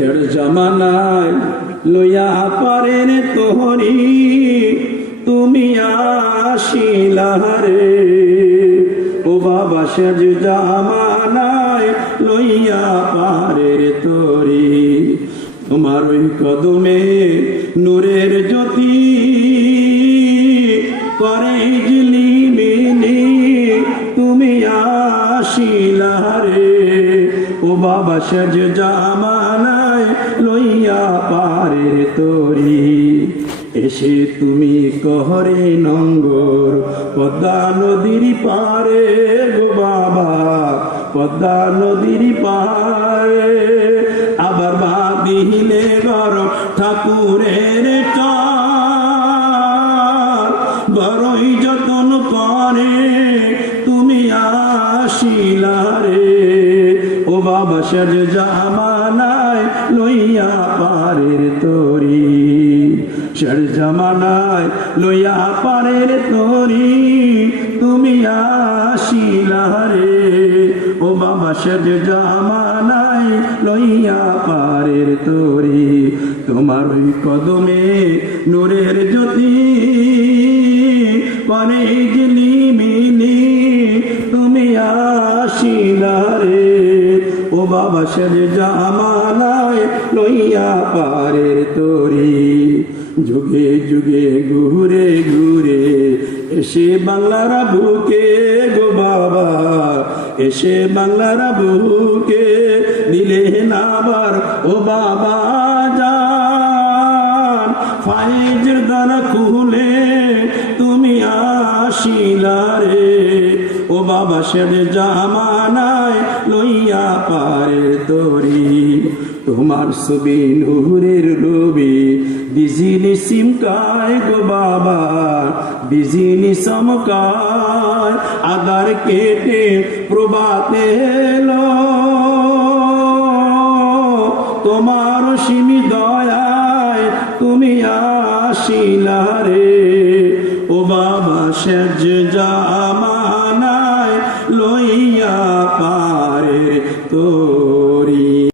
শের জামানায় লইয়া পারেন তোহরি তুমি আসিলারে ও বাবা শের জামানায় লইয়া পারের তোরি তোমার ওই কদমে নূরের জ্যোতি। করে জিলিমিনি তুমি ও বাবা সেজ জামানায় লইয়া পারে তরি। এসে তুমি কহরে নঙ্গর, পদ্মা নদীর পারে গো বাবা, পদ্মা নদীর পারে আবার বাদিলে গর ঠাকুরের বড়ই যতন করে তুমি আসিলারে ও বাবা সাজ জামানায় লইয়া পারের তরি। সার জামানায় লইয়া পারের তরি। তুমি আসিলারে ও বাবা সাজ জামানায় লইয়া পারের তরি। তোমার ওই কদমে নূরের জ্যোতি গেলি মিলি তুমি আসিলারে সেজ জামানায় লইয়া পারের তরি। যুগে যুগে ঘুরে ঘুরে এসে বাংলার বুকে গো বাবা, এসে বাংলার বুকে দিলে নাবার ও বাবা যান ফাইজের দ্বারা খুলে তুমি আসিলারে ও বাবা শের জামানায় লইয়া পারে তোমার ছবি নূরের রবি বিজিনি সিমকায় গো বাবা বিজিনি সমকায় আদার কেটে প্রবাতে তোমার সিমি দয়ায় তুমি আসিলারে ও বাবা সেজ জামা